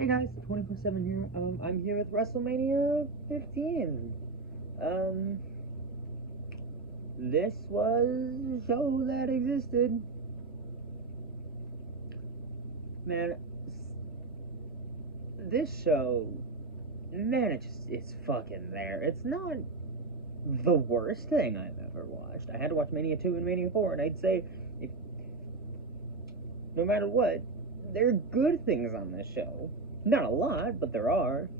Hey guys, 24/7 here. I'm here with WrestleMania 15. Um, this was a show that existed. Man, this show, man, it's fucking there. It's not the worst thing I've ever watched. I had to watch Mania 2 and Mania 4, and I'd say, if, no matter what, there are good things on this show. Not a lot, but there are.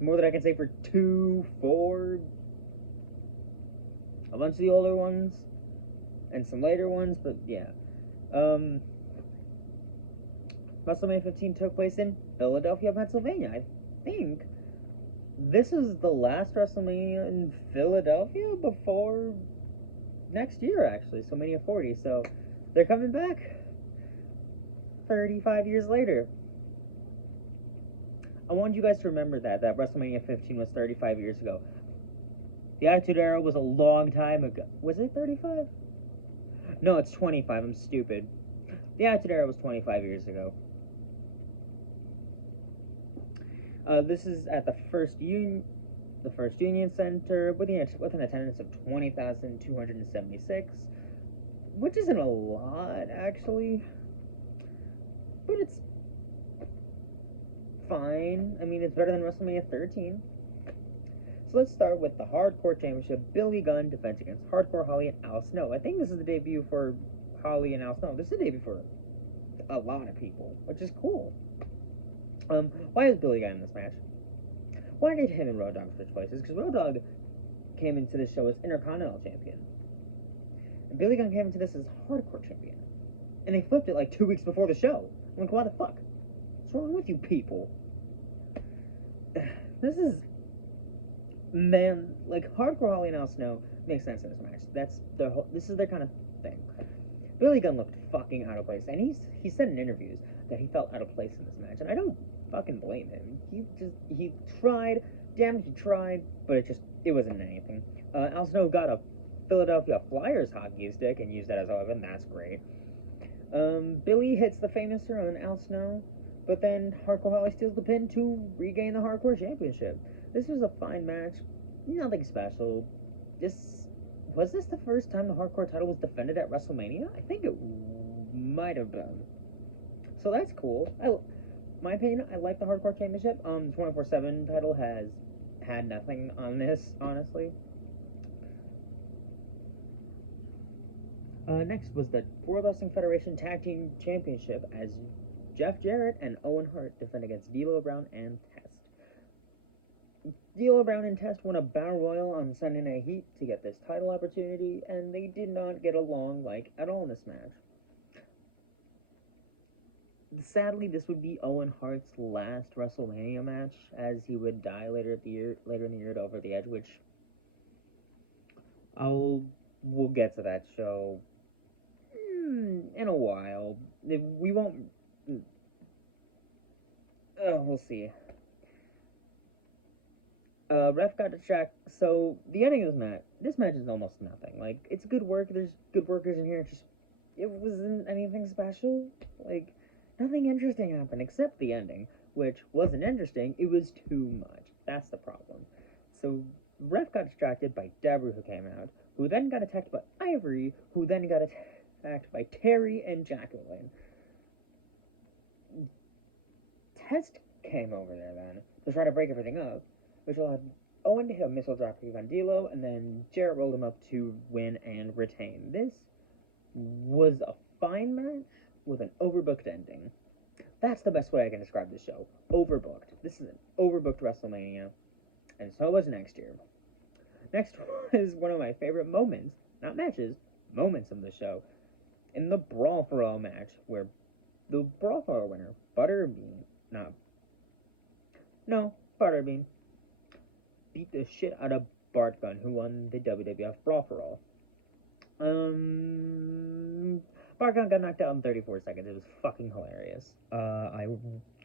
More than I can say for 2, 4, a bunch of the older ones, and some later ones, but yeah. WrestleMania 15 took place in Philadelphia, Pennsylvania. I think this is the last WrestleMania in Philadelphia before next year, actually, so Mania 40. So they're coming back 35 years later. I want you guys to remember that WrestleMania 15 was 35 years ago. The Attitude Era was a long time ago. Was it 35? No, it's 25. I'm stupid. The Attitude Era was 25 years ago. This is at the first Union Center with an attendance of 20,276, which isn't a lot actually, but it's fine. I mean, it's better than WrestleMania 13. So let's start with the Hardcore Championship. Billy Gunn defends against Hardcore Holly and Al Snow. I think this is the debut for Holly and Al Snow. This is a debut for a lot of people, which is cool. Why is Billy Gunn in this match? Why did him and Road Dogg switch places? Because Road Dogg came into this show as Intercontinental Champion. And Billy Gunn came into this as Hardcore Champion. And they flipped it like 2 weeks before the show. I'm like, why the fuck? What's wrong with you people? This is... Man, like, Hardcore Holly and Al Snow makes sense in this match. This is their kind of thing. Billy Gunn looked fucking out of place. And he said in interviews that he felt out of place in this match. And I don't fucking blame him. He tried, he tried, but it wasn't anything. Al Snow got a Philadelphia Flyers hockey stick and used that as a weapon. That's great. Billy hits the Famouser on Al Snow, but then Hardcore Holly steals the pin to regain the Hardcore Championship. This was a fine match. Nothing special. Was this the first time the Hardcore title was defended at WrestleMania? I think it might have been. So that's cool. My opinion, I like the Hardcore Championship. 24/7 title has had nothing on this, honestly. Next was the World Wrestling Federation Tag Team Championship as Jeff Jarrett and Owen Hart defend against D'Lo Brown and Test. D'Lo Brown and Test won a Battle Royal on Sunday Night Heat to get this title opportunity, and they did not get along, at all in this match. Sadly, this would be Owen Hart's last WrestleMania match, as he would die later in the year to Over the Edge, which we'll get to that show in a while. We won't. We'll see. Ref got distracted. So the ending of this match is almost nothing. Like, it's good work. There's good workers in here. It wasn't anything special. Like, nothing interesting happened except the ending, which wasn't interesting. It was too much. That's the problem. So Ref got distracted by Deborah, who came out, who then got attacked by Ivory, who then got attacked by Terry and Jacqueline. Test came over there then to try to break everything up, which allowed Owen to hit a missile dropkick on D'Lo, and then Jarrett rolled him up to win and retain. This was a fine match with an overbooked ending. That's the best way I can describe this show. Overbooked. This is an overbooked WrestleMania, and so was next year. Next was one of my favorite moments, not matches, moments of the show, in the Brawl for All match, where the Brawl for All winner, Butterbean, beat the shit out of Bart Gunn, who won the WWF Brawl for All. Bart Gunn got knocked out in 34 seconds. It was fucking hilarious. I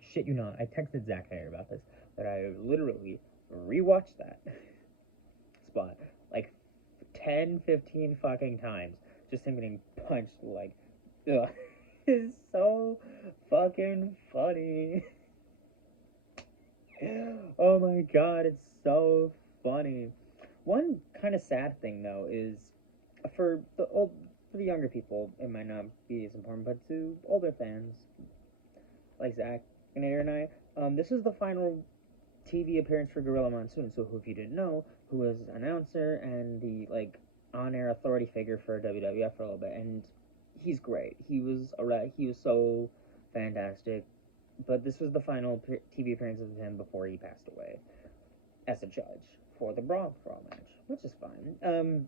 shit you not. I texted Zack Nair about this, but I literally rewatched that spot like 10, 15 fucking times. Just him getting punched, like, ugh. It's so fucking funny. Oh my god, it's so funny. One kind of sad thing though is for for the younger people, it might not be as important, but to older fans like Zach and Aaron and I, this is the final TV appearance for Gorilla Monsoon. So, who, if you didn't know, who was an announcer and the like on-air authority figure for WWF for a little bit, and he's great. He was alright. He was so fantastic. But this was the final TV appearance of him before he passed away as a judge for the Brawl for All match, which is fine.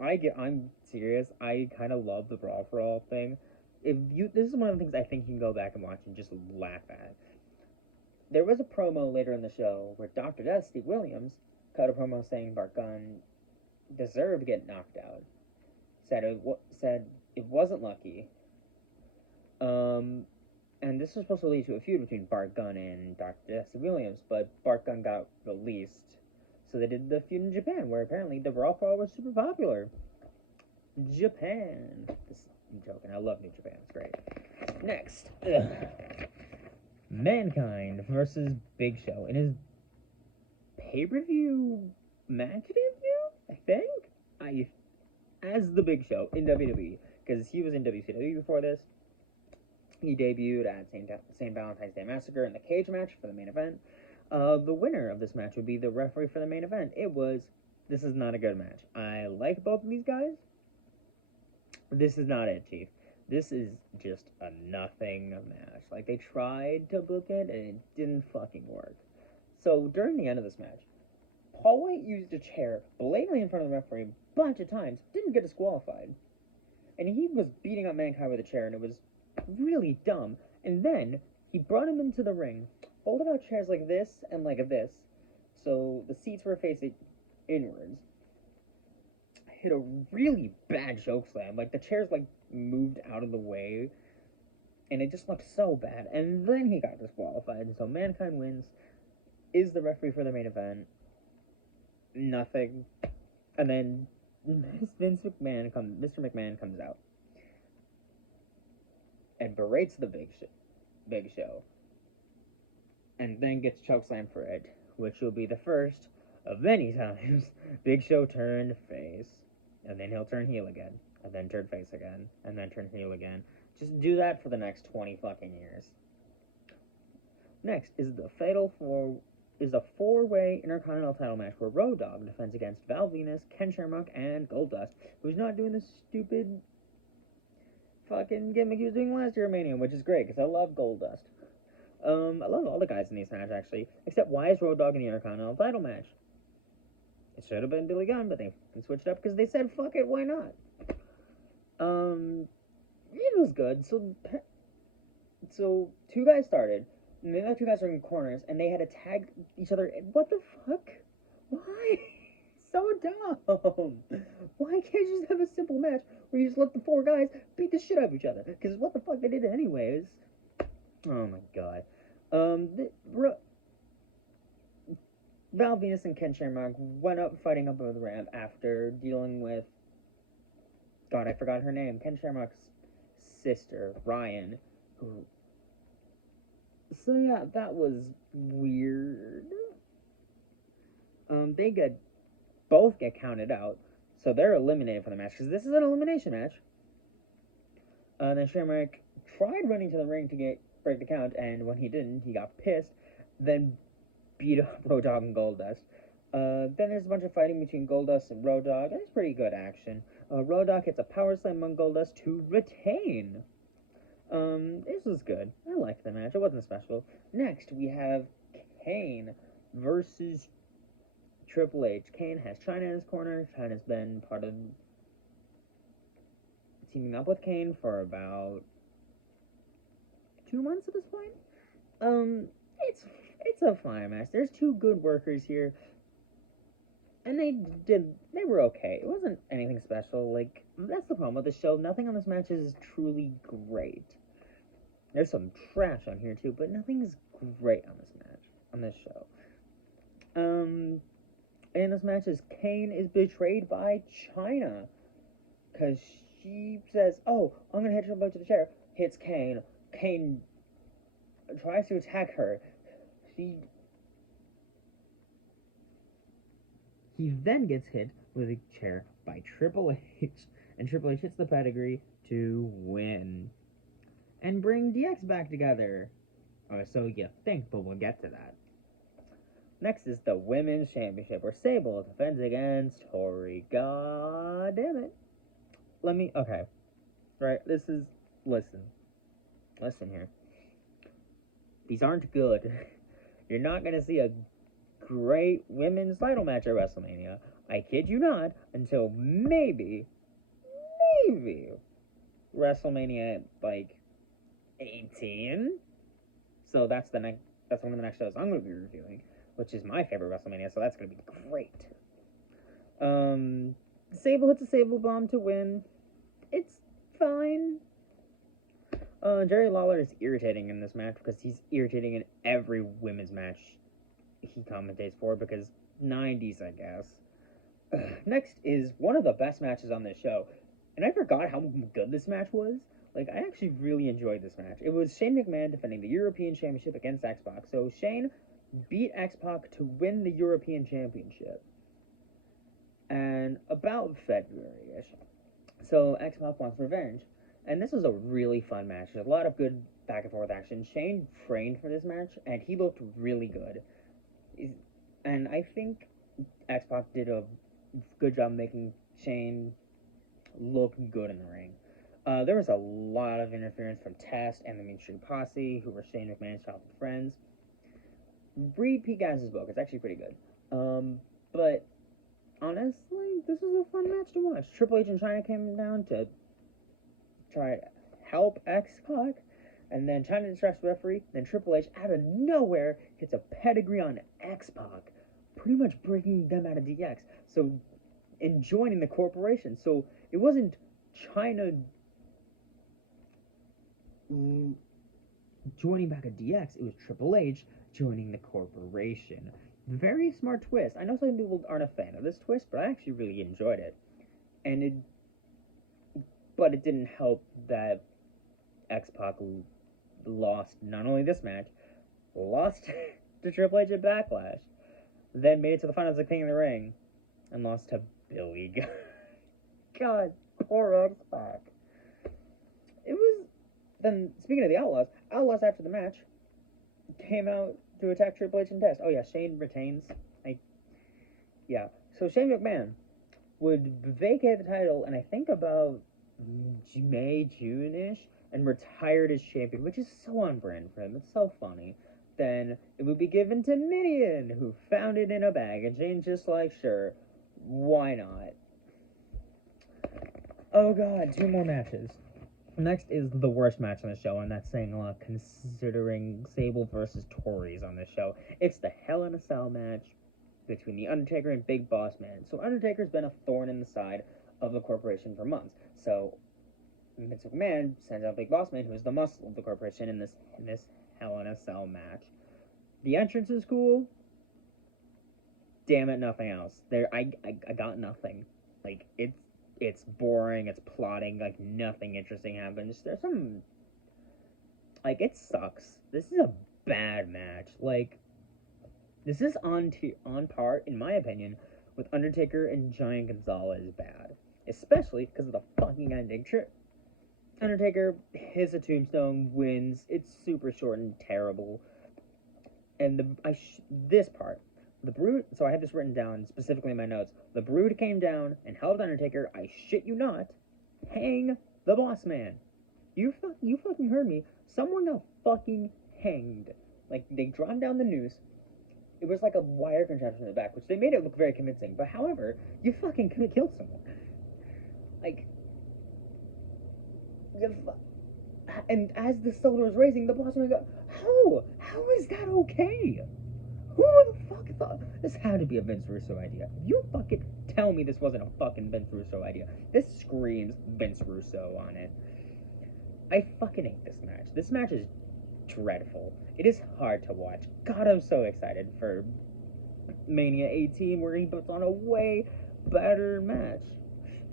I'm serious. I kind of love the Brawl for All thing. This is one of the things I think you can go back and watch and just laugh at. There was a promo later in the show where Dr. Death, Steve Williams, cut a promo saying Bart Gunn deserved to get knocked out. Said it wasn't lucky. And this was supposed to lead to a feud between Bart Gunn and Dr. Death, Steve Williams, but Bart Gunn got released. So they did the feud in Japan, where apparently the Brawl for All was super popular. Japan. I'm joking. I love New Japan. It's great. Next. Mankind versus Big Show in his pay-per-view match debut, I think? As the Big Show in WWE, because he was in WCW before this. He debuted at St. Valentine's Day Massacre in the cage match for the main event. The winner of this match would be the referee for the main event. This is not a good match. I like both of these guys. This is not it, Chief. This is just a nothing match. Like, they tried to book it, and it didn't fucking work. So, during the end of this match, Paul White used a chair blatantly in front of the referee a bunch of times, didn't get disqualified. And he was beating up Mankind with a chair, and it was really dumb. And then, he brought him into the ring, folded out chairs like this and like this, so the seats were facing inwards. Hit a really bad choke slam. Like, the chairs, like, moved out of the way, and it just looked so bad. And then he got disqualified, and so Mankind wins, is the referee for the main event. Nothing. And then Mr. McMahon comes out and berates the Big Show, and then gets chokeslammed for it, which will be the first of many times Big Show turned face. And then he'll turn heel again, and then turn face again, and then turn heel again. Just do that for the next 20 fucking years. Next is a four-way Intercontinental title match where Road Dogg defends against Val Venus, Ken Shamrock, and Goldust, who's not doing the stupid fucking gimmick he was doing last year at Mania, which is great, because I love Goldust. I love all the guys in these matches, actually, except why is Road Dogg in the Intercontinental title match? It should have been Billy Gunn, but they switched it up because they said, fuck it, why not? It was good. So two guys started, and the other two guys were in corners, and they had to tag each other. What the fuck? Why? So dumb. Why can't you just have a simple match where you just let the four guys beat the shit out of each other? Because what the fuck, they did it anyways. Oh my god. Val Venus and Ken Shamrock went up fighting up over the ramp after dealing with, God, I forgot her name, Ken Shamrock's sister, Ryan, who... So yeah, that was weird. Both get counted out, so they're eliminated from the match, because this is an elimination match. Then Shamrock tried running to the ring to break the count, and when he didn't, he got pissed, then beat up Road Dogg and Goldust. Then there's a bunch of fighting between Goldust and Road Dogg. That's pretty good action. Road Dogg hits a power slam on Goldust to retain. This was good. I liked the match. It wasn't special. Next, we have Kane versus Triple H. Kane has China in his corner. China's been part of teaming up with Kane for about 2 months at this point. It's a fine match. There's two good workers here, and they were okay. It wasn't anything special. Like, that's the problem with the show. Nothing on this match is truly great. There's some trash on here too, but nothing's great on this show. And this match is Kane is betrayed by China, because she says, "Oh, I'm gonna hit Triple H to the chair." Hits Kane. Kane tries to attack her. He then gets hit with a chair by Triple H, and Triple H hits the pedigree to win and bring DX back together. Or so you think, but we'll get to that. Next is the Women's Championship, where Sable defends against Tori. God damn it. Okay. Right, listen here. These aren't good. You're not gonna see a great women's title match at WrestleMania. I kid you not, until maybe WrestleMania, 18. So that's one of the next shows I'm going to be reviewing, which is my favorite WrestleMania, so that's going to be great. Sable hits a Sable Bomb to win. It's fine. Jerry Lawler is irritating in this match because he's irritating in every women's match he commentates for, because 90s, I guess. Next is one of the best matches on this show, and I forgot how good this match was. I actually really enjoyed this match. It was Shane McMahon defending the European Championship against X-Pac. So Shane beat X-Pac to win the European Championship. And about February-ish. So X-Pac wants revenge. And this was a really fun match. There's a lot of good back and forth action. Shane trained for this match, and he looked really good. And I think X-Pac did a good job making Shane look good in the ring. There was a lot of interference from Test and the Mean Street Posse, who were Shane McMahon's childhood friends. Read Pete Gadd's book. It's actually pretty good. But honestly, this was a fun match to watch. Triple H and China came down to try to help X-Pac, and then China distracts the referee. Then Triple H, out of nowhere, hits a pedigree on X-Pac, pretty much breaking them out of DX. So, and joining the corporation. So, it wasn't China joining back at DX, it was Triple H joining the corporation. Very smart twist. I know some people aren't a fan of this twist, but I actually really enjoyed it. But it didn't help that X-Pac lost not only this match, lost to Triple H at Backlash, then made it to the finals of King of the Ring, and lost to Billy Gunn. God, poor X-Pac. Then, speaking of the Outlaws after the match came out to attack Triple H and Test. Oh yeah, Shane retains. So Shane McMahon would vacate the title, and I think about May, June-ish, and retired as champion, which is so on brand for him. It's so funny. Then it would be given to Mideon, who found it in a bag, and Shane's just like, sure, why not? Oh god, 2 more matches. Next is the worst match on the show, and that's saying a lot considering Sable versus Tori's on this show. It's the Hell in a Cell match between The Undertaker and Big Boss Man. So Undertaker's been a thorn in the side of the corporation for months. So Vince McMahon sends out Big Boss Man, who is the muscle of the corporation, in this Hell in a Cell match. The entrance is cool. Damn it, nothing else. I got nothing. It's boring, it's plotting, nothing interesting happens. There's some, it sucks. This is a bad match. This is on par, in my opinion, with Undertaker and Giant Gonzalez bad. Especially because of the fucking ending. Undertaker hits a tombstone, wins, it's super short and terrible. And this part, the Brood, so I have this written down specifically in my notes. The Brood came down and helped Undertaker, I shit you not, hang the Boss Man. You fucking heard me. Someone got fucking hanged. They drawn down the noose. It was like a wire contraption in the back, which they made it look very convincing. But however, you fucking could have killed someone. And as the soda was raising, the Boss Man go, how is that okay? Who the fuck thought this had to be a Vince Russo idea? You fucking tell me this wasn't a fucking Vince Russo idea. This screams Vince Russo on it. I fucking hate this match. This match is dreadful. It is hard to watch. God, I'm so excited for Mania 18, where he puts on a way better match.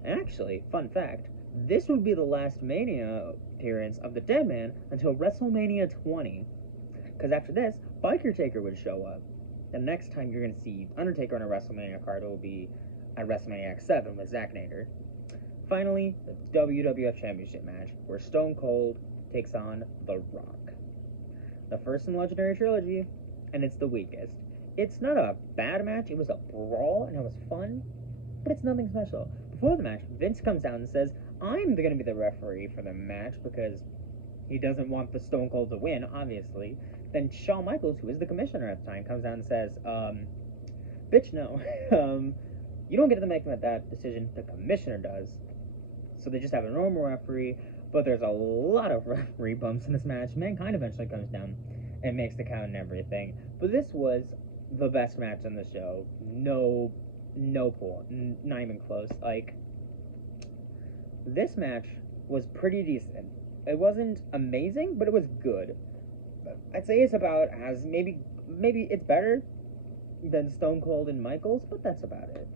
And actually, fun fact, this would be the last Mania appearance of the Dead Man until WrestleMania 20. Because after this, Biker Taker would show up. The next time you're going to see Undertaker on a WrestleMania card will be at WrestleMania XV with Zack Nader. Finally, the WWF Championship Match, where Stone Cold takes on The Rock. The first in the Legendary Trilogy, and it's the weakest. It's not a bad match, it was a brawl, and it was fun, but it's nothing special. Before the match, Vince comes out and says, I'm going to be the referee for the match, because he doesn't want the Stone Cold to win, obviously. Then Shawn Michaels, who is the commissioner at the time, comes out and says, bitch, no. You don't get to make that decision, the commissioner does. So they just have a normal referee, but there's a lot of referee bumps in this match. Mankind eventually comes down and makes the count and everything. But this was the best match on the show. No pull. Not even close. Like, this match was pretty decent. It wasn't amazing, but it was good. I'd say it's about as maybe it's better than Stone Cold and Michaels, but that's about it.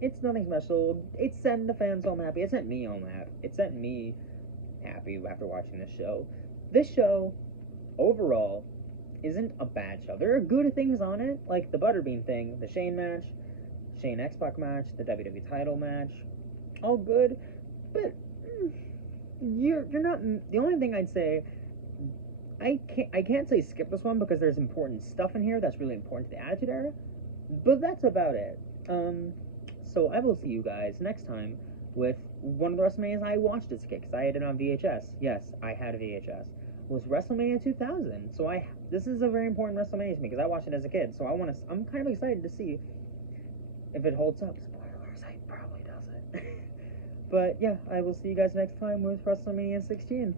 It's nothing special. It sent the fans home happy. It sent me home happy. It sent me happy after watching this show. This show, overall, isn't a bad show. There are good things on it, like the Butterbean thing, the Shane match, Shane X-Pac match, the WWE title match. All good, but you're not. The only thing I'd say, I can't say skip this one because there's important stuff in here that's really important to the Attitude Era, but that's about it. So I will see you guys next time with one of the WrestleManias I watched as a kid, because I had it on VHS. Yes, I had a VHS. It was WrestleMania 2000. So this is a very important WrestleMania to me because I watched it as a kid. So I'm kind of excited to see if it holds up. Spoilers, it probably doesn't. But yeah, I will see you guys next time with WrestleMania 16.